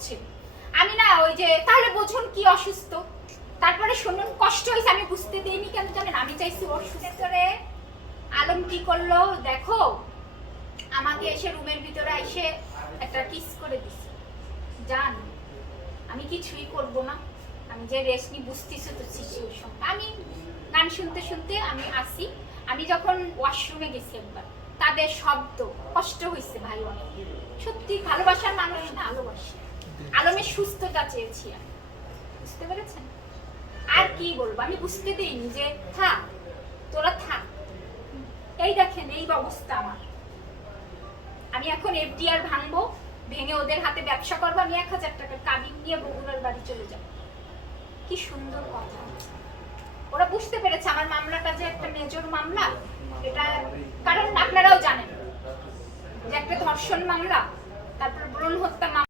হচ্ছে। আমি না ওই যে তাহলে বুঝুন কি অসুস্থ, তারপরে শুনুন কষ্ট হয়েছে, আমি বুঝতে দিইনি কেন জানেন, আমি চাইছি অসুস্থ করে। আলম কি করলো দেখো, আমাকে এসে রুমের ভিতরে এসে একটা কিস করে দিছে। জান আমি কিছুই করব না, আমি যে রেশমি বুঝতেছি তো সিচুয়েশন। আমি গান শুনতে শুনতে আমি আসি, আমি যখন ওয়াশরুমে গেছি একবার, তাদের শব্দ কষ্ট হয়েছে ভাই অনেক। সত্যি ভালোবাসার মানুষ ভালোবাসে। আলমের সুস্থতা চেয়েছি আমি, বুঝতে পেরেছেন? আর কি বলবো, আমি বুঝতে দিইনি যে থাক তোরা থাক। এই দেখেন এই অবস্থা আমার। আমি এখন এফডিআর ভাঙবো, ভেঙে ওদের হাতে ব্যবসা করবো, আমি 1000 টাকা কাবিন নিয়ে বগুড়ার বাড়ি চলে যাব। কি সুন্দর কথা। ওরা বুঝতে পেরেছে আমার মামলাটা যে একটা মেজর মামলা, এটা কারণ আপনারাও জানেন যে একটা ধর্ষণ মামলা, তারপর ভ্রূণ হত্যা মামলা।